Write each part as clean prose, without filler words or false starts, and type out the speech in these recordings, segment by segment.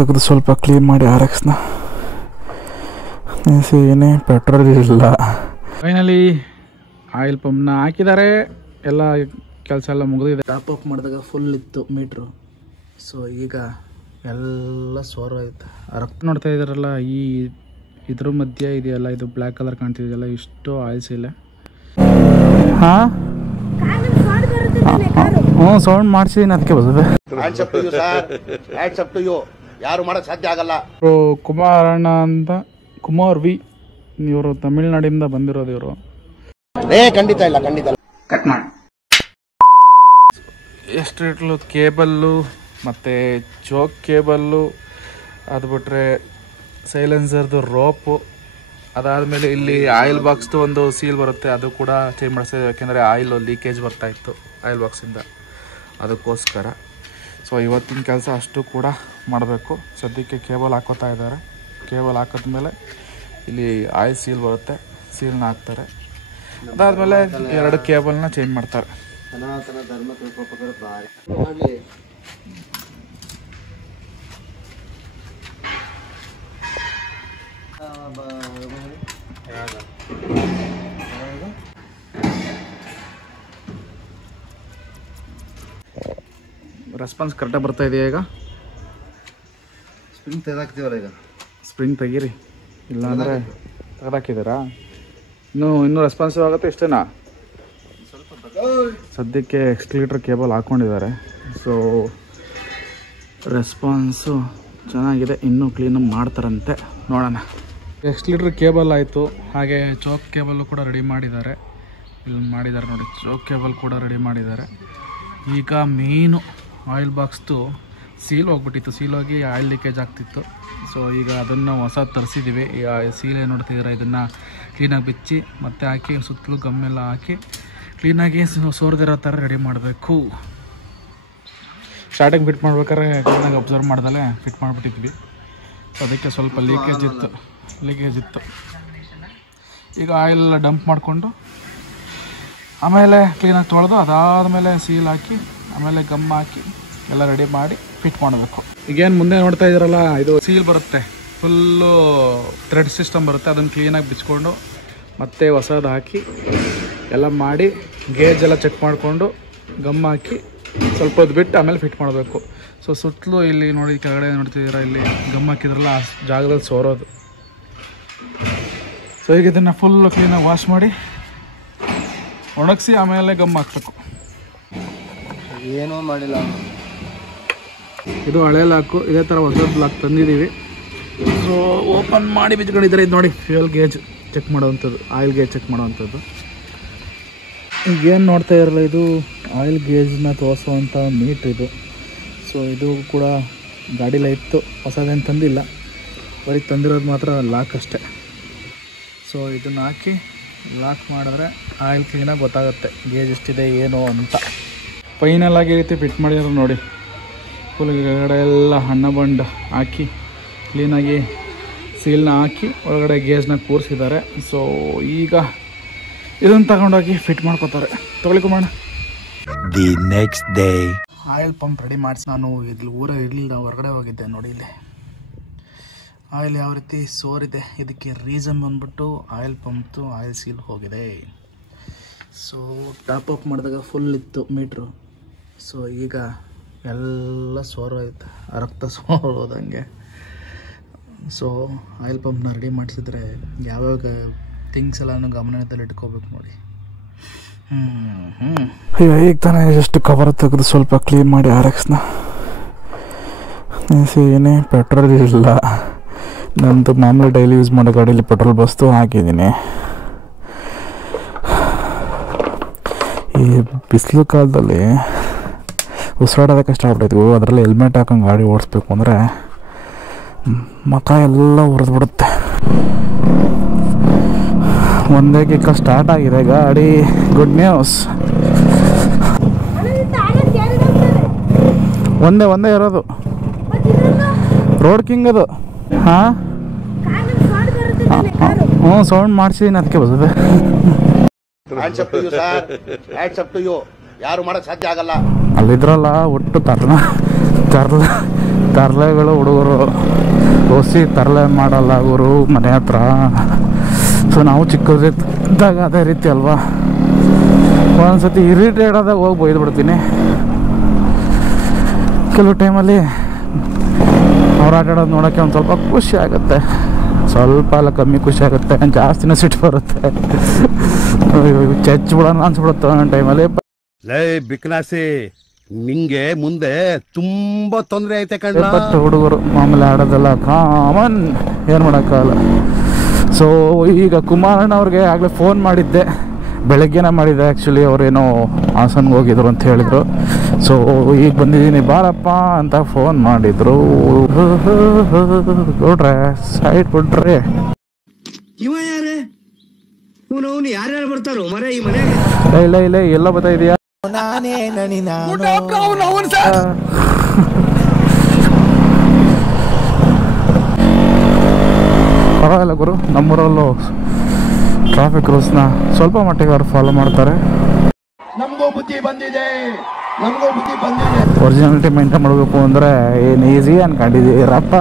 ತೆಗೆದು ಸ್ವಲ್ಪ ಕ್ಲೀನ್ ಮಾಡಿ RX-ನ ಏನೇ ಪೆಟ್ರೋಲ್ ಇಲ್ಲ. ಫೈನಲಿ ಆಯಿಲ್ ಪಂಪ್ನ ಹಾಕಿದ್ದಾರೆ, ಎಲ್ಲ ಕೆಲಸ ಎಲ್ಲ ಮುಗಿದಿದೆ. ಟಾಪ್ ಅಪ್ ಮಾಡಿದಾಗ ಫುಲ್ ಇತ್ತು ಮೀಟ್ರು. ಸೊ ಈಗ ಎಲ್ಲ ಸೋರೋಯ್ತು. ರಕ್ತ ನೋಡ್ತಾ ಇದ್ದಾರಲ್ಲ, ಇದ್ರ ಮಧ್ಯೆ ಇದೆಯಲ್ಲ, ಇದು ಬ್ಲ್ಯಾಕ್ ಕಲರ್ ಕಾಣ್ತಿದೆಯಲ್ಲ, ಇಷ್ಟು ಆಯಿಲ್ಸ್ ಇಲ್ಲ. ಹಾಂ ಹ್ಞೂ ಸೌಂಡ್ ಮಾಡಿಸಿದ್ದೀನಿ, ಅದಕ್ಕೆ ಬರ್ತದೆ. ಯಾರು ಮಾಡಕ್ ಸಾಧ್ಯ ಆಗಲ್ಲ. ಕುಮಾರಣ್ಣ ಅಂತ, ಕುಮಾರ್ ವಿ, ಇವರು ತಮಿಳ್ನಾಡಿಂದ ಬಂದಿರೋದು ಇವರು. ಖಂಡಿತ ಇಲ್ಲ, ಖಂಡಿತ ಕಟ್ ಮಾಡಿ. ಎಷ್ಟು ಕೇಬಲ್ಲು ಮತ್ತು ಚೋಕ್ ಕೇಬಲ್ಲು, ಅದು ಬಿಟ್ಟರೆ ಸೈಲೆನ್ಸರ್ದು ರೋಪು, ಅದಾದಮೇಲೆ ಇಲ್ಲಿ ಆಯಿಲ್ ಬಾಕ್ಸ್ದು ಒಂದು ಸೀಲ್ ಬರುತ್ತೆ, ಅದು ಕೂಡ ಚೇಂಜ್ ಮಾಡಿಸ್ತೀವಿ. ಯಾಕೆಂದರೆ ಆಯಿಲ್ ಲೀಕೇಜ್ ಬರ್ತಾಯಿತ್ತು ಆಯಿಲ್ ಬಾಕ್ಸಿಂದ, ಅದಕ್ಕೋಸ್ಕರ. ಸೊ ಇವತ್ತಿನ ಕೆಲಸ ಅಷ್ಟು ಕೂಡ ಮಾಡಬೇಕು. ಸದ್ಯಕ್ಕೆ ಕೇಬಲ್ ಹಾಕೋತಾ ಇದ್ದಾರೆ. ಕೇಬಲ್ ಹಾಕಿದ್ಮೇಲೆ ಇಲ್ಲಿ ಆಯಿಲ್ ಸೀಲ್ ಬರುತ್ತೆ, ಸೀಲ್ನ ಹಾಕ್ತಾರೆ. ಅದಾದಮೇಲೆ 2 ಕೇಬಲ್ನ ಚೇಂಜ್ ಮಾಡ್ತಾರೆ. ಸನಾತನ ಧರ್ಮ ಕಲ್ಪಕರ ಬಾರಿ ರೆಸ್ಪಾನ್ಸ್ ಕರೆಕ್ಟಾಗಿ ಬರ್ತಾ ಇದೆಯಾ? ಈಗ ಸ್ಪ್ರಿಂಗ್ ತೆಗೆದಾಕ್ತೀವಲ್ಲ, ಈಗ ಸ್ಪ್ರಿಂಗ್ ತೆಗೀರಿ, ಇಲ್ಲಾಂದರೆ ತೆಗೆದಾಕಿದ್ದೀರಾ? ಇನ್ನೂ ರೆಸ್ಪಾನ್ಸಿವ್ ಆಗುತ್ತೆ, ಇಷ್ಟೇನಾ? ಸದ್ಯಕ್ಕೆ ಎಕ್ಸ್ಕ್ಲೀಟರ್ ಕೇಬಲ್ ಹಾಕ್ಕೊಂಡಿದ್ದಾರೆ. ಸೊ ರೆಸ್ಪಾನ್ಸು ಚೆನ್ನಾಗಿದೆ, ಇನ್ನೂ ಕ್ಲೀನಾಗಿ ಮಾಡ್ತಾರಂತೆ, ನೋಡೋಣ. ಎಕ್ಸ್ಕ್ಲೀಟರ್ ಕೇಬಲ್ ಆಯಿತು, ಹಾಗೆ ಚೋಕ್ ಕೇಬಲ್ಲು ಕೂಡ ರೆಡಿ ಮಾಡಿದ್ದಾರೆ. ಇಲ್ಲಿ ಮಾಡಿದ್ದಾರೆ ನೋಡಿ, ಚೋಕ್ ಕೇಬಲ್ ಕೂಡ ರೆಡಿ ಮಾಡಿದ್ದಾರೆ. ಈಗ ಮೇನು ಆಯಿಲ್ ಬಾಕ್ಸ್ದು ಸೀಲ್ ಹೋಗ್ಬಿಟ್ಟಿತ್ತು, ಸೀಲ್ ಹೋಗಿ ಆಯಿಲ್ ಲೀಕೇಜ್ ಆಗ್ತಿತ್ತು. ಸೊ ಈಗ ಅದನ್ನು ಹೊಸ ತರಿಸಿದ್ದೀವಿ. ಈ ಸೀಲ್ ಏನು ನೋಡ್ತಿದ್ದೀರಾ, ಇದನ್ನು ಕ್ಲೀನಾಗಿ ಬಿಚ್ಚಿ ಮತ್ತೆ ಹಾಕಿ ಸುತ್ತಲೂ ಗಮ್ಮೆಲ್ಲ ಹಾಕಿ ಕ್ಲೀನಾಗಿ ಸೋರ್ದಿರೋ ಥರ ರೆಡಿ ಮಾಡಬೇಕು. ಸ್ಟಾರ್ಟಿಂಗ್ ಫಿಟ್ ಮಾಡ್ಬೇಕಾದ್ರೆ ಕ್ಲೀನಾಗಿ ಅಬ್ಸರ್ವ್ ಮಾಡ್ದಲೇ ಫಿಟ್ ಮಾಡಿಬಿಟ್ಟಿದ್ವಿ. ಸೊ ಅದಕ್ಕೆ ಸ್ವಲ್ಪ ಲೀಕೇಜ್ ಇತ್ತು. ಈಗ ಆಯಿಲ್ ಡಂಪ್ ಮಾಡಿಕೊಂಡು ಆಮೇಲೆ ಕ್ಲೀನಾಗಿ ತೊಳೆದು, ಅದಾದಮೇಲೆ ಸೀಲ್ ಹಾಕಿ ಆಮೇಲೆ ಗಮ್ ಹಾಕಿ ಎಲ್ಲ ರೆಡಿ ಮಾಡಿ ಫಿಟ್ ಮಾಡಬೇಕು. ಈಗೇನು ಮುಂದೆ ನೋಡ್ತಾ ಇದ್ದೀರಲ್ಲ, ಇದು ಸೀಲ್ ಬರುತ್ತೆ, ಫುಲ್ಲು ಥ್ರೆಡ್ ಸಿಸ್ಟಮ್ ಬರುತ್ತೆ. ಅದನ್ನು ಕ್ಲೀನಾಗಿ ಬಿಚ್ಕೊಂಡು ಮತ್ತೆ ಹೊಸದು ಹಾಕಿ ಎಲ್ಲ ಮಾಡಿ ಗೇಜ್ ಎಲ್ಲ ಚೆಕ್ ಮಾಡಿಕೊಂಡು ಗಮ್ ಹಾಕಿ ಸ್ವಲ್ಪ ಹೊತ್ತು ಬಿಟ್ಟು ಆಮೇಲೆ ಫಿಟ್ ಮಾಡಬೇಕು. ಸೊ ಸುತ್ತಲೂ ಇಲ್ಲಿ ನೋಡಿ, ಕೆಳಗಡೆ ನೋಡ್ತಿದ್ದೀರಾ, ಇಲ್ಲಿ ಗಮ್ ಹಾಕಿದ್ರಲ್ಲ, ಆ ಜಾಗದಲ್ಲಿ ಸೋರೋದು. ಸೊ ಈಗ ಇದನ್ನು ಫುಲ್ ಕ್ಲೀನಾಗಿ ವಾಶ್ ಮಾಡಿ ಒಣಗಿಸಿ ಆಮೇಲೆ ಗಮ್ ಹಾಕ್ಬೇಕು. ಏನೂ ಮಾಡಿಲ್ಲ. ಇದು ಹಳೆ ಲಾಕು, ಇದೇ ಥರ ಹೊಸದು ಲಾಕ್ ತಂದಿದ್ದೀವಿ. ಸೊ ಓಪನ್ ಮಾಡಿ ಬಿಚ್ಕೊಂಡಿದ್ದಾರೆ. ಇದು ನೋಡಿ, ಫ್ಯೂಯಲ್ ಗೇಜ್ ಚೆಕ್ ಮಾಡೋವಂಥದ್ದು, ಆಯಿಲ್ ಗೇಜ್ ಚೆಕ್ ಮಾಡೋವಂಥದ್ದು. ಈಗೇನು ನೋಡ್ತಾ ಇರಲ್ಲ, ಇದು ಆಯಿಲ್ ಗೇಜ್ನ ತೋರಿಸುವಂಥ ಮೀಟ್ ಇದು. ಸೊ ಇದು ಕೂಡ ಗಾಡಿಲೇ ಇತ್ತು, ಹೊಸದೇನು ತಂದಿಲ್ಲ, ಬರೀ ತಂದಿರೋದು ಮಾತ್ರ ಲಾಕ್ ಅಷ್ಟೇ. ಸೊ ಇದನ್ನು ಹಾಕಿ ಲಾಕ್ ಮಾಡಿದ್ರೆ ಆಯಿಲ್ ಕ್ಲೀನಾಗಿ ಗೊತ್ತಾಗುತ್ತೆ ಗೇಜ್ ಎಷ್ಟಿದೆ ಏನು ಅಂತ. ಫೈನಲ್ ಆಗಿ ರೀತಿ ಫಿಟ್ ಮಾಡಿದ್ರು ನೋಡಿ, ಫುಲ್ ಕೆಳಗಡೆ ಎಲ್ಲ ಹಣ್ಣ ಬಂಡ್ ಹಾಕಿ ಕ್ಲೀನಾಗಿ ಸೀಲ್ನ ಹಾಕಿ ಒಳಗಡೆ ಗೇಜ್ನ ಕೂರಿಸಿದ್ದಾರೆ. ಸೊ ಈಗ ಇದನ್ನು ತಗೊಂಡೋಗಿ ಫಿಟ್ ಮಾಡ್ಕೋತಾರೆ. ತೊಗೊಳ್ಕೊಂಬೋಣ. The next day oil pump ready ಮಾಡಿಸಿ ನಾನು ಇಲ್ಲಿ ಊರಲ್ಲಿ ಇರಲಿಲ್ಲ, ಹೊರಗಡೆ ಹೋಗಿದ್ದೆ. ನೋಡಿ ಇಲ್ಲಿ ಆಯಿಲ್ ಯಾವ ರೀತಿ ಸೋರಿದೆ, ಇದಕ್ಕೆ ರೀಸನ್ ಬಂದ್ಬಿಟ್ಟು ಆಯಿಲ್ ಪಂಪ್ದು ಆಯಿಲ್ ಸೀಲ್ ಹೋಗಿದೆ. ಸೊ ಟಾಪ್ ಅಪ್ ಮಾಡಿದಾಗ ಫುಲ್ ಇತ್ತು ಮೀಟ್ರು. ಸೊ ಈಗ ಎಲ್ಲ ಸೋರೋಯ್ತು, ರಕ್ತ ಸೋರೋದಂಗೆ. ಸೊ ಆಯಿಲ್ ಪಂಪ್ನ ರೆಡಿ ಮಾಡಿಸಿದ್ರೆ ಯಾವ್ಯಾವ ಥಿಂಗ್ಸ್ ಎಲ್ಲನೂ ಗಮನದಲ್ಲಿ ಇಟ್ಕೋಬೇಕು ನೋಡಿ. ಈಗ ತಾನೇ ಜಸ್ಟ್ ಕವರ್ ತೆಗೆದು ಸ್ವಲ್ಪ ಕ್ಲೀನ್ ಮಾಡಿ RX-ನ ಏನೇ ಪೆಟ್ರೋಲ್ ಇಲ್ಲ. ನಂದು ಮಾಮೂಲಿ ಡೈಲಿ ಯೂಸ್ ಮಾಡೋ ಗಾಡೀಲಿ ಪೆಟ್ರೋಲ್ ಬಸ್ತು ಹಾಕಿದ್ದೀನಿ. ಈ ಬಿಸಿಲು ಕಾಲದಲ್ಲಿ ಉಸಿರಾಡೋದಕ್ಕೆ ಕಷ್ಟ ಆಗ್ಬಿಟ್ಟಿದ್ವು. ಅದರಲ್ಲಿ ಹೆಲ್ಮೆಟ್ ಹಾಕೊಂಡು ಗಾಡಿ ಓಡಿಸ್ಬೇಕು ಅಂದರೆ ಮುಖ ಎಲ್ಲ ಉರಿದ್ಬಿಡುತ್ತೆ. ಒಂದೇ ಕಿಕ್ಕ ಸ್ಟಾರ್ಟ್ ಆಗಿದೆ ಗಾಡಿ. Good news. ಒಂದೇ ಇರೋದು ರೋಡ್ ಕಿಂಗ್ ಅದು. ಹಾಂ ಹ್ಞೂ ಸೌಂಡ್ ಮಾಡಿಸಿದ್ದೀನಿ, ಅದಕ್ಕೆ ಬರ್ತದೆ. ಯಾರು ಮಾಡಕ್ ಸಾಧ್ಯ ಆಗಲ್ಲ. ಅಲ್ಲಿದ್ರಲ್ಲ ಒಟ್ಟು ತರಲೆಗಳು ಹುಡುಗರು ಹೊಸಿ ತರಲೆ ಮಾಡಲ್ಲ ಅವರು ಮನೆ ಹತ್ರ. ಸೊ ನಾವು ಚಿಕ್ಕದಿದ್ದಾಗ ಅದೇ ರೀತಿ ಅಲ್ವಾ, ಒಂದ್ಸತಿ ಇರಿಟೇಟ್ ಆದಾಗ ಹೋಗಿ ಬೈದ್ಬಿಡ್ತೀನಿ. ಕೆಲವು ಟೈಮಲ್ಲಿ ಅವ್ರು ಆಟ ಆಡೋದು ನೋಡೋಕ್ಕೆ ಒಂದು ಸ್ವಲ್ಪ ಖುಷಿ ಆಗುತ್ತೆ, ಸ್ವಲ್ಪ ಎಲ್ಲ ಕಮ್ಮಿ ಖುಷಿ ಆಗುತ್ತೆ, ಜಾಸ್ತಿನೇ ಸಿಟ್ಟು ಬರುತ್ತೆ, ಚಚ್ಚ ಬಿಡೋಣ ಅನ್ಸ್ಬಿಡುತ್ತೆ ಒಂದೊಂದು ಟೈಮಲ್ಲಿ. ಲೈ ಬಿಕ್ನಾಸಿ, ನಿಂಗೆ ಮುಂದೆ ತುಂಬಾ ತೊಂದರೆ ಐತೆ ಕಣ್ಣ. ಬಟ್ ಹುಡುಗರು ಮಾಮೂಲಿ ಆಡೋದೆಲ್ಲ ಕಾಮನ್, ಏನು ಮಾಡೋಕ್ಕಾಗಲ್ಲ. ಸೊ ಈಗ ಕುಮಾರಣ್ಣ ಅವ್ರಿಗೆ ಆಗಲೇ ಫೋನ್ ಮಾಡಿದ್ದೆ, ಬೆಳಗ್ಗೆನೇ ಮಾಡಿದ್ದೆ ಆ್ಯಕ್ಚುಲಿ. ಅವರೇನೋ ಹಾಸನ್ಗೆ ಹೋಗಿದ್ರು ಅಂತ ಹೇಳಿದರು. ಸೊ ಈಗ ಬಂದಿದ್ದೀನಿ ಬಾರಪ್ಪ ಅಂತ ಫೋನ್ ಮಾಡಿದರು. ನೋಡ್ರೆ ಸೈಡ್ ಕೊಟ್ರೆ ಇವ ಯಾರೇ ಅವನು ಯಾರ್ಯಾರು ಬರ್ತಾರೋ ಮರ ಈ ಮನೆಗೆ? ಇಲ್ಲ ಎಲ್ಲ ಬರ್ತಾ ಇದೆಯಾ? ಪರವಾಗಿಲ್ಲ ಗುರು, ನಮ್ಮೂರಲ್ಲೂ ಟ್ರಾಫಿಕ್ ರೂಲ್ಸ್ನ ಸ್ವಲ್ಪ ಮಟ್ಟಿಗೆ ಅವ್ರು ಫಾಲೋ ಮಾಡ್ತಾರೆ. ನಮಗೂ ಬುದ್ಧಿ ಬಂದಿದೆ, ನಮಗೂ ಬುದ್ಧಿ ಬಂದಿದೆ. ಒರಿಜಿನಾಲಿಟಿ ಮೇಂಟೈನ್ ಮಾಡಬೇಕು ಅಂದರೆ ಏನು ಈಸಿ ಅನ್ಕೊಂಡಿದ್ದೀರಪ್ಪ,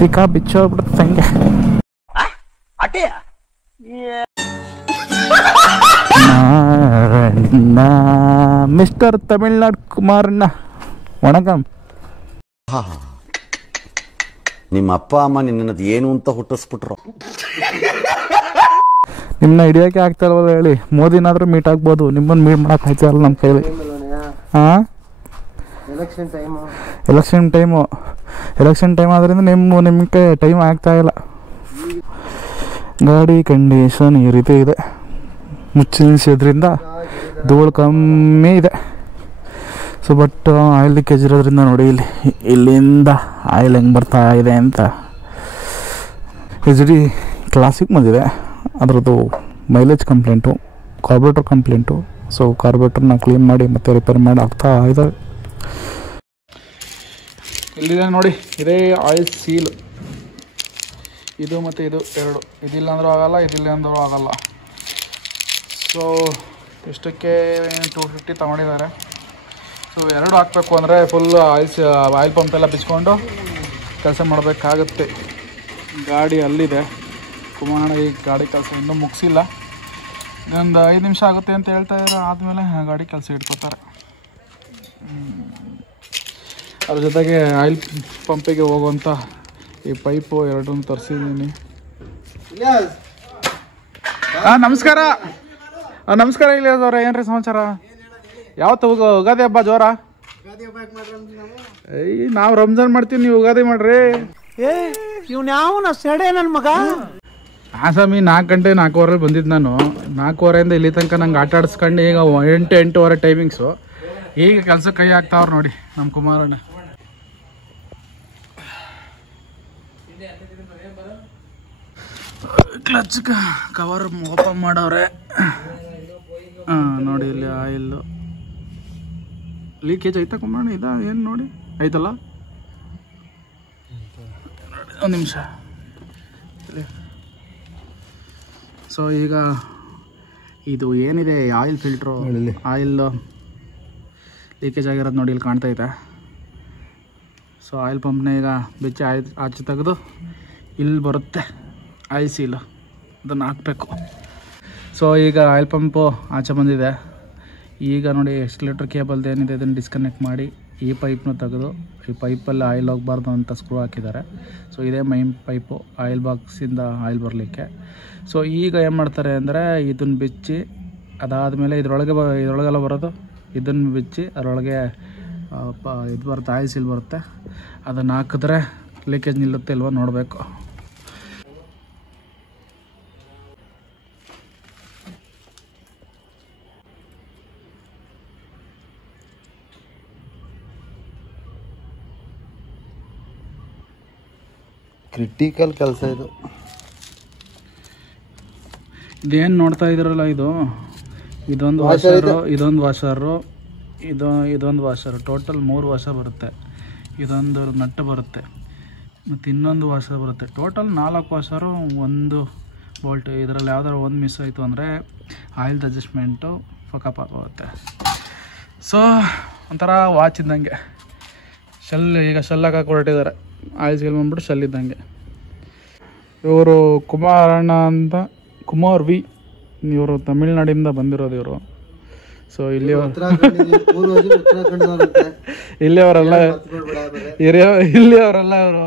ತಿಕ್ಕ ಬಿಚ್ಚೋಗ್ಬಿಡುತ್ತೆ ಹಂಗೆ. ಮಿಸ್ಟರ್ ತಮಿಳ್ನಾಡು ಕುಮಾರಣ್ಣ ವಣಕಂ. ನಿಮ್ಮ ಅಪ್ಪ ಅಮ್ಮ ನಿನ್ನದು ಏನು ಅಂತ ಹುಟ್ಟಿಸ್ಬಿಟ್ರು. ನಿಮ್ಮನ್ನ ಹಿಡಿಯೋಕೆ ಆಗ್ತಾ ಇಲ್ವಲ್ಲ ಹೇಳಿ, ಮೋದಿನಾದ್ರೂ ಮೀಟ್ ಆಗ್ಬೋದು, ನಿಮ್ಮನ್ನು ಮೀಟ್ ಮಾಡೋಕೆ ಆಯ್ತಲ್ಲ ನಮ್ಮ ಕೈಲಿ. ಹಾಂ, ಎಲೆಕ್ಷನ್ ಟೈಮ್ ಆದ್ರಿಂದ ನಿಮಗೆ ಟೈಮ್ ಆಗ್ತಾ ಇಲ್ಲ. ಗಾಡಿ ಕಂಡೀಷನ್ ಈ ರೀತಿ ಇದೆ, ಮುಚ್ಚಿ ನಿಲ್ಸಿದ್ರಿಂದ ಧೂಳು ಕಮ್ಮಿ ಇದೆ. ಸೊ ಬಟ್ ಆಯಿಲ್ ಲೀಕೇಜ್ ಇರೋದ್ರಿಂದ ನೋಡಿ ಇಲ್ಲಿಂದ ಆಯಿಲ್ ಹೆಂಗೆ ಬರ್ತಾ ಇದೆ ಅಂತ. HD ಕ್ಲಾಸಿಕ್ ಬಂದಿದೆ, ಅದರದ್ದು mileage complaint, carburettor complaint. So ಕಾರ್ಬೋರೇಟರ್ನ ಕ್ಲೀನ್ ಮಾಡಿ ಮತ್ತೆ ರಿಪೇರ್ ಮಾಡಿ ಆಗ್ತಾ ಇದ್ದಾರೆ. ಇಲ್ಲಿದೆ ನೋಡಿ, ಇದೇ ಆಯಿಲ್ ಸೀಲ್, ಇದು ಮತ್ತು ಇದು ಎರಡು. ಇದಿಲ್ಲ ಅಂದರೂ ಆಗಲ್ಲ, ಇದಿಲ್ಲ ಅಂದರೂ ಆಗಲ್ಲ. ಸೊ ಇಷ್ಟಕ್ಕೆ 250 ತಗೊಂಡಿದ್ದಾರೆ. ಸೊ ಎರಡು ಹಾಕಬೇಕು ಅಂದರೆ ಫುಲ್ ಆಯಿಲ್ ಪಂಪೆಲ್ಲ ಬಿಚ್ಕೊಂಡು ಕೆಲಸ ಮಾಡಬೇಕಾಗುತ್ತೆ. ಗಾಡಿ ಅಲ್ಲಿದೆ, ಕುಮಾರಣ್ಣ ಈ ಗಾಡಿ ಕೆಲಸ ಇನ್ನೂ ಮುಗಿಸಿಲ್ಲ, ಇನ್ನೊಂದು 5 ನಿಮಿಷ ಆಗುತ್ತೆ ಅಂತ ಹೇಳ್ತಾ ಇದ್ದಾರೆ. ಆದಮೇಲೆ ಗಾಡಿ ಕೆಲಸ ಇಟ್ಕೋತಾರೆ. ಅದ್ರ ಜೊತೆಗೆ ಆಯಿಲ್ ಪಂಪಿಗೆ ಹೋಗುವಂಥ ಈ ಪೈಪು ಎರಡನ್ನೂ ತರಿಸಿದ್ದೀನಿ. ನಮಸ್ಕಾರ ನಮಸ್ಕಾರ ಇಲಿಯಾಸ್ ಅವ್ರೆ, ಏನ್ರಿ ಸಮಾಚಾರ? ಯಾವತ್ತು ಯುಗಾದಿ ಹಬ್ಬ ಜೋರ? ನಾವು ರಂಜಾನ್ ಮಾಡ್ತೀವಿ, ನೀವು ಯುಗಾದಿ ಮಾಡ್ರಿ. ಇವ್ನ ಸೆಡೆ ನನ್ನ ಮಗ. ಹಾಂ ಸ್ವಾಮಿ, 4 ಗಂಟೆ 4:15 ಬಂದಿದ್ದು ನಾನು. 4:15 ಇಲ್ಲಿ ತನಕ ನಂಗೆ ಆಟ ಆಡಿಸ್ಕೊಂಡು ಈಗ 8-8:30 ಟೈಮಿಂಗ್ಸು. ಈಗ ಕೆಲ್ಸಕ್ಕೆ ಕೈ ಹಾಕ್ತಾವ್ರು ನೋಡಿ ನಮ್ಮ ಕುಮಾರಣ್ಣ. ಕ್ಲಚ್ ಕವರ್ ಓಪನ್ ಮಾಡವ್ರೆ. ನೋಡಿ ಇಲ್ಲಿ ಆಯಿಲ್ಲು ಲೀಕೇಜ್ ಆಯ್ತಾ ಕುಮಾರಣ್ಣ? ಇದ ಏನು ನೋಡಿ ಆಯ್ತಲ್ಲ, ಒಂದು ನಿಮಿಷ. ಸೊ ಈಗ ಇದು ಏನಿದೆ ಆಯಿಲ್ ಫಿಲ್ಟ್ರು, ಆಯಿಲ್ ಲೀಕೇಜ್ ಆಗಿರೋದು ನೋಡಿ ಇಲ್ಲಿ ಕಾಣ್ತಾ ಇದೆ. ಸೊ ಆಯಿಲ್ ಪಂಪ್ನ ಈಗ ಬೆಚ್ಚಿ ಆಚೆ ತೆಗೆದು ಇಲ್ಲಿ ಬರುತ್ತೆ ಆಯಿಲ್ ಸೀಲು, ಅದನ್ನು ಹಾಕಬೇಕು. ಸೊ ಈಗ ಆಯಿಲ್ ಪಂಪು ಆಚೆ ಬಂದಿದೆ. ಈಗ ನೋಡಿ ಎಕ್ಸ್ಲೇಟರ್ ಕೇಬಲ್ದು ಏನಿದೆ ಇದನ್ನು ಡಿಸ್ಕನೆಕ್ಟ್ ಮಾಡಿ ಈ ಪೈಪ್ನ ತೆಗೆದು ಈ ಪೈಪಲ್ಲಿ ಆಯಿಲ್ ಹೋಗಬಾರ್ದು ಅಂತ ಸ್ಕ್ರೂ ಹಾಕಿದ್ದಾರೆ. ಸೊ ಇದೇ ಮೈನ್ ಪೈಪು ಆಯಿಲ್ ಬಾಕ್ಸಿಂದ ಆಯಿಲ್ ಬರಲಿಕ್ಕೆ. ಸೊ ಈಗ ಏನು ಮಾಡ್ತಾರೆ ಅಂದರೆ ಇದನ್ನು ಬಿಚ್ಚಿ, ಅದಾದಮೇಲೆ ಇದರೊಳಗೆಲ್ಲ ಬರೋದು, ಇದನ್ನು ಬಿಚ್ಚಿ ಅದರೊಳಗೆ ಇದು ಬರುತ್ತೆ, ಆಯಿಲ್ ಸೀಲ್ ಬರುತ್ತೆ. ಅದನ್ನು ಹಾಕಿದ್ರೆ ಲೀಕೇಜ್ ನಿಲ್ಲುತ್ತೆ ಇಲ್ವೋ ನೋಡಬೇಕು. ಕ್ರಿಟಿಕಲ್ ಕೆಲಸ ಇದು. ಇದೇನು ನೋಡ್ತಾ ಇದ್ದೀರಲ್ಲ, ಇದೊಂದು ವಾಷರು, ಇದೊಂದು ವಾಷರು, ಇದೊಂದು ವಾಷರು, ಟೋಟಲ್ 3 ವಾಷರ್ ಬರುತ್ತೆ. ಇದೊಂದು ನಟ್ಟು ಬರುತ್ತೆ ಮತ್ತು ಇನ್ನೊಂದು ವಾಷರ್ ಬರುತ್ತೆ. Total 4 washer, 1 Bolt. ಇದರಲ್ಲಿ ಯಾವ್ದಾದ್ರು ಒಂದು ಮಿಸ್ ಆಯಿತು ಅಂದರೆ ಆಯಿಲ್ ಅಡ್ಜಸ್ಟ್ಮೆಂಟು ಫಕಪ್ ಆಗೋಗುತ್ತೆ. ಸೊ ಒಂಥರ ವಾಚ್ ಇದ್ದಂಗೆ, ಈಗ ಶೆಲ್ ಹಾಕಕ್ಕೆ ಹೊರಟಿದ್ದಾರೆ. ಆಯಿಲ್ ಸೀಲ್ ಬಂದ್ಬಿಟ್ಟು ಶೆಲ್ ಇದ್ದಂಗೆ. ಇವರು ಕುಮಾರಣ್ಣ ಅಂತ, ಕುಮಾರ್ ವಿ, ಇವರು ತಮಿಳ್ನಾಡಿಂದ ಬಂದಿರೋದು ಇವರು. ಸೊ ಇಲ್ಲಿಯವರೆಲ್ಲ ಇವರು.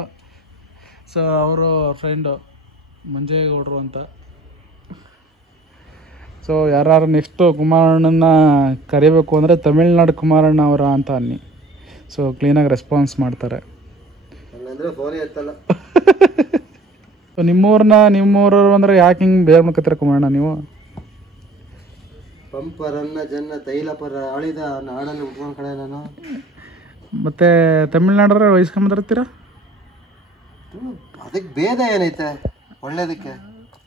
ಸೊ ಅವರು ಫ್ರೆಂಡು ಮಂಜೇಗೌಡರು ಅಂತ. ಸೊ ಯಾರು ನೆಕ್ಸ್ಟು ಕುಮಾರಣ್ಣನ ಕರಿಬೇಕು ಅಂದರೆ ತಮಿಳ್ನಾಡು ಕುಮಾರಣ್ಣ ಅವರ ಅಂತ ಅನ್ನಿ. ಸೊ ಕ್ಲೀನಾಗಿ ರೆಸ್ಪಾನ್ಸ್ ಮಾಡ್ತಾರೆ. ನಿಮ್ಮೂರವ್ರು ಅಂದರೆ ಯಾಕೆ ಹಿಂಗೆ ಬೇರೆ ಮಾಡ್ಕೊತೀರ ಕುಮಾರಣ್ಣ ನೀವು? ಪಂಪರನ್ನ ಜನ ತೈಲಪರ ಆಳಿದ ನಾಡಲ್ಲಿ ಉಟ್ಕೊಂಡ್ ಕಡೆ ನಾನು. ಮತ್ತೆ ತಮಿಳ್ನಾಡ್ರೆ ವಹಿಸ್ಕೊಂಬರ್ತೀರ? ಅದಕ್ಕೆ ಭೇದ ಏನೈತೆ ಒಳ್ಳೇದಕ್ಕೆ?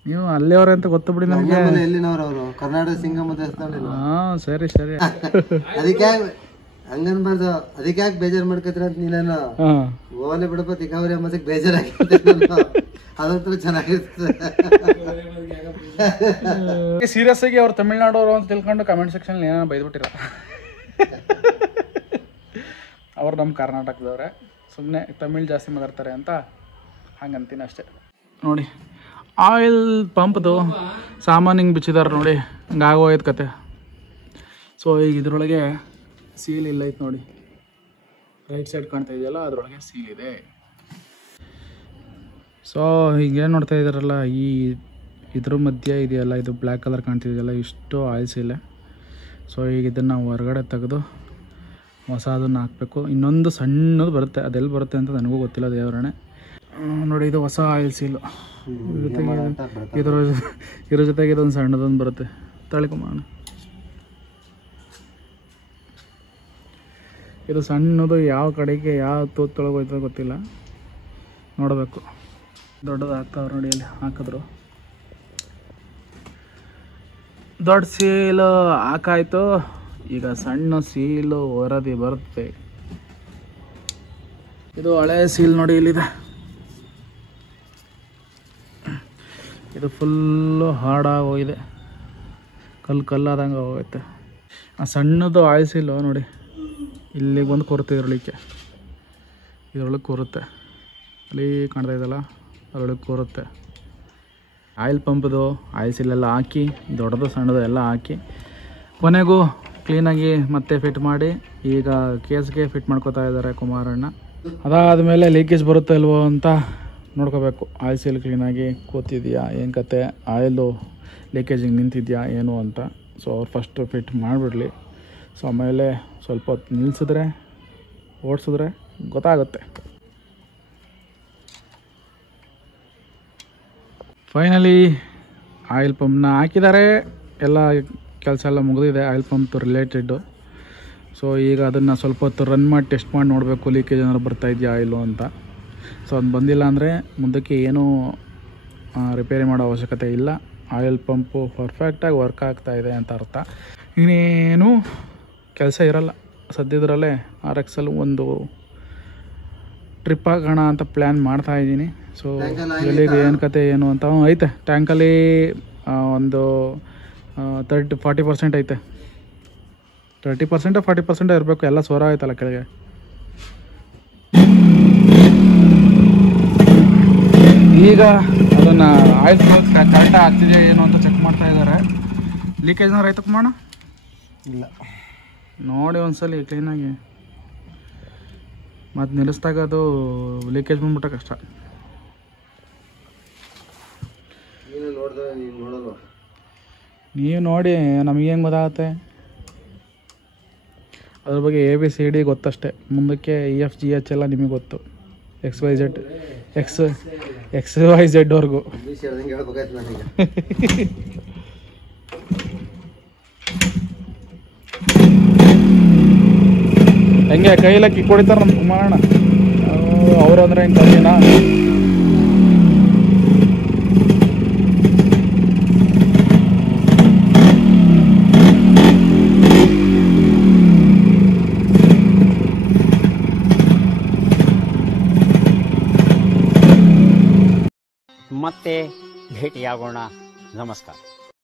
ನೀವು ಅಲ್ಲಿಯವ್ರೆ ಅಂತ ಗೊತ್ತು ಬಿಡಿ ನಮಗೆ. ಎಲ್ಲಿನವ್ರು ಅವರು? ಕರ್ನಾಟಕ ಸಿಂಗಮ ದೇವಸ್ಥಾನ. ಹಾಂ ಸರಿ ಅದಕ್ಕೆ ಹಂಗನ್ಬಾರ್ದು. ಅದಕ್ಕೆ ಯಾಕೆ ಬೇಜಾರು ಮಾಡ್ಕೊತೀರ ಅಂತ ನೀನೇನು ಓಲೆ ಬಿಡಪ್ಪ ತಿಕಾವರಿ ಅಮ್ಮದಕ್ಕೆ ಬೇಜಾರಾಗಿರುತ್ತೆ. ಅದಂತೂ ಚೆನ್ನಾಗಿರ್ತದೆ. ಸೀರಿಯಸ್ ಆಗಿ ಅವ್ರು ತಮಿಳ್ನಾಡೋರು ಅಂತ ತಿಳ್ಕೊಂಡು ಕಮೆಂಟ್ ಸೆಕ್ಷನ್ ಏನೋ ಬೈದ್ಬಿಟ್ಟಿರ. ಅವ್ರು ನಮ್ಮ ಕರ್ನಾಟಕದವ್ರೆ, ಸುಮ್ಮನೆ ತಮಿಳ್ ಜಾಸ್ತಿ ಮಾತಾಡ್ತಾರೆ ಅಂತ ಹಂಗಂತೀನಿ ಅಷ್ಟೇ. ನೋಡಿ ಆಯಿಲ್ ಪಂಪ್ದು ಸಾಮಾನು ಹಿಂಗೆ ಬಿಚ್ಚಿದಾರೆ ನೋಡಿ, ಹಂಗೆ ಆಗೋಯ್ತು ಕತೆ. ಸೊ ಈಗ ಇದರೊಳಗೆ ಸೀಲ್ ಇಲ್ಲ ಐತೆ ನೋಡಿ, ರೈಟ್ ಸೈಡ್ ಕಾಣ್ತಾ ಇದೆಯಲ್ಲ ಅದರೊಳಗೆ ಸೀಲ್ ಇದೆ. ಸೊ ಈಗೇನು ನೋಡ್ತಾ ಇದ್ದಾರಲ್ಲ, ಈ ಇದ್ರ ಮಧ್ಯೆ ಇದೆಯಲ್ಲ, ಇದು ಬ್ಲ್ಯಾಕ್ ಕಲರ್ ಕಾಣ್ತಿದೆಯಲ್ಲ, ಇಷ್ಟು ಆಯಿಲ್ ಸೀಲೆ. ಸೊ ಈಗ ಇದನ್ನು ಹೊರಗಡೆ ತೆಗೆದು ಹೊಸದನ್ನು ಹಾಕಬೇಕು. ಇನ್ನೊಂದು ಸಣ್ಣದು ಬರುತ್ತೆ, ಅದೆಲ್ಲಿ ಬರುತ್ತೆ ಅಂತ ನನಗೂ ಗೊತ್ತಿಲ್ಲ, ದೇವರಣೆ. ನೋಡಿ ಇದು ಹೊಸ ಆಯಿಲ್ ಸೀಲು. ಇದ್ರ ಜೊತೆಗೆ ಇದೊಂದು ಸಣ್ಣದೊಂದು ಬರುತ್ತೆ, ತಳಿಕೊಂಬೋಣ. ಇದು ಸಣ್ಣದು ಯಾವ ಕಡೆಗೆ ಯಾವ ತೂತೊಳಗೆ ಹೋಯ್ತೋ ಗೊತ್ತಿಲ್ಲ, ನೋಡಬೇಕು. ದೊಡ್ಡದು ಹಾಕ್ತಾವ್ರು ನೋಡಿ, ಅಲ್ಲಿ ಹಾಕಿದ್ರು. ದೊಡ್ಡ ಸೀಲು ಹಾಕಾಯ್ತು. ಈಗ ಸಣ್ಣ ಸೀಲು ವರದಿ ಬರುತ್ತೆ. ಇದು ಹಳೆ ಸೀಲ್ ನೋಡಿ, ಇಲ್ಲಿದೆ. ಇದು ಫುಲ್ಲು ಹಾರ್ಡಾಗಿ ಹೋಗಿದೆ, ಕಲ್ಲಾದಂಗೆ ಹೋಗುತ್ತೆ. ಆ ಸಣ್ಣದು ಆಯಿಲ್ ಸೀಲು ನೋಡಿ, ಇಲ್ಲಿಗೆ ಬಂದು ಕೂರುತ್ತೆ. ಇದರೊಳಗೆ ಕೂರುತ್ತೆ, ಅಲ್ಲಿ ಕಾಣ್ತಾ ಇದೆಯಲ್ಲ ಅದರೊಳಗೆ ಕೂರುತ್ತೆ. ಆಯಿಲ್ ಪಂಪ್ದು ಆಯಿಲ್ ಸೀಲೆಲ್ಲ ಹಾಕಿ, ದೊಡ್ಡದು ಸಣ್ಣದು ಎಲ್ಲ ಹಾಕಿ, ಕೊನೆಗೂ ಕ್ಲೀನಾಗಿ ಮತ್ತೆ ಫಿಟ್ ಮಾಡಿ ಈಗ ಕೇಸ್ಗೆ ಫಿಟ್ ಮಾಡ್ಕೋತಾ ಇದ್ದಾರೆ ಕುಮಾರಣ್ಣ. ಅದಾದಮೇಲೆ ಲೀಕೇಜ್ ಬರುತ್ತೋ ಇಲ್ವೋ ಅಂತ ನೋಡ್ಕೋಬೇಕು. ಆಯಿಲ್ ಸೀಲ್ ಕ್ಲೀನಾಗಿ ಕೂತಿದೆಯಾ, ಏನು ಕತೆ, ಆಯಿಲು ಲೀಕೇಜಿಗೆ ನಿಂತಿದೆಯಾ ಏನು ಅಂತ. ಸೊ ಅವ್ರು ಫಸ್ಟು ಫಿಟ್ ಮಾಡಿಬಿಡ್ಲಿ. ಸೊ ಆಮೇಲೆ ಸ್ವಲ್ಪ ಹೊತ್ತು ನಿಲ್ಲಿಸಿದ್ರೆ, ಓಡಿಸಿದ್ರೆ ಗೊತ್ತಾಗುತ್ತೆ. ಫೈನಲಿ ಆಯಿಲ್ ಪಂಪ್ನ ಹಾಕಿದ್ದಾರೆ. ಎಲ್ಲ ಕೆಲಸ ಎಲ್ಲ ಮುಗಿದಿದೆ ಆಯಿಲ್ ಪಂಪ್ ರಿಲೇಟೆಡ್ಡು. ಸೊ ಈಗ ಅದನ್ನು ಸ್ವಲ್ಪ ಹೊತ್ತು ರನ್ ಮಾಡಿ ಟೆಸ್ಟ್ ಮಾಡಿ ನೋಡಬೇಕು, ಲೀಕೇಜ್ ಏನಾದ್ರು ಬರ್ತಾಯಿದೆಯಾ ಆಯಿಲು ಅಂತ. ಸೊ ಅದು ಬಂದಿಲ್ಲ ಅಂದರೆ ಮುಂದಕ್ಕೆ ಏನೂ ರಿಪೇರಿ ಮಾಡೋ ಅವಶ್ಯಕತೆ ಇಲ್ಲ. ಆಯಿಲ್ ಪಂಪು ಪರ್ಫೆಕ್ಟಾಗಿ ವರ್ಕ್ ಆಗ್ತಾಯಿದೆ ಅಂತ ಅರ್ಥ. ಇನ್ನೇನು ಕೆಲಸ ಇರಲ್ಲ. ಸದ್ಯದರಲ್ಲೇ RX-ಅಲ್ಲಿ ಒಂದು ಟ್ರಿಪ್ ಆಗೋಣ ಅಂತ ಪ್ಲ್ಯಾನ್ ಮಾಡ್ತಾಯಿದ್ದೀನಿ. ಸೊ ಎಲ್ಲಿಗೆ ಏನು ಕತೆ ಏನು ಅಂತ ಐತೆ. ಟ್ಯಾಂಕಲ್ಲಿ ಒಂದು 40% ಐತೆ. 30% 40% ಇರಬೇಕು. ಎಲ್ಲ ಸೋರ ಆಯ್ತಲ್ಲ ಕೆಳಗೆ. ಈಗ ಅದನ್ನು ಆಯಿಲ್ ಕರೆಕ್ಟಾಗಿ ಆಗ್ತಿದೆ ಏನು ಅಂತ ಚೆಕ್ ಮಾಡ್ತಾ ಇದ್ದಾರೆ. ಲೀಕೇಜ್ನಾರು ಆಯ್ತು ಕುಮಾರಣ್ಣ? ಇಲ್ಲ, ನೋಡಿ ಒಂದ್ಸಲ ಕ್ಲೀನಾಗಿ. ಮತ್ತು ನಿಲ್ಲಿಸ್ದಾಗ ಅದು ಲೀಕೇಜ್ ಬಂದ್ಬಿಟ್ಟ ಕಷ್ಟ. ನೀವು ನೋಡಿ, ನಮಗೇನು ಗೊತ್ತಾಗುತ್ತೆ ಅದ್ರ ಬಗ್ಗೆ. ABCD ಗೊತ್ತಷ್ಟೇ, ಮುಂದಕ್ಕೆ EFGH ಎಲ್ಲ ನಿಮಗೆ ಗೊತ್ತು. XYZ XYZ ಹೆಂಗೆ ಕೈಲ ಕಿಕ್ ಹೊಡಿತಾರೆ ನಮ್ಮ ಕುಮಾರಣ್ಣ. ಅವರು ಅಂದರೆ ಹೆಂಗೆ ಕೈನಾ? ಮತ್ತೆ ಭೇಟಿಯಾಗೋಣ. ನಮಸ್ಕಾರ.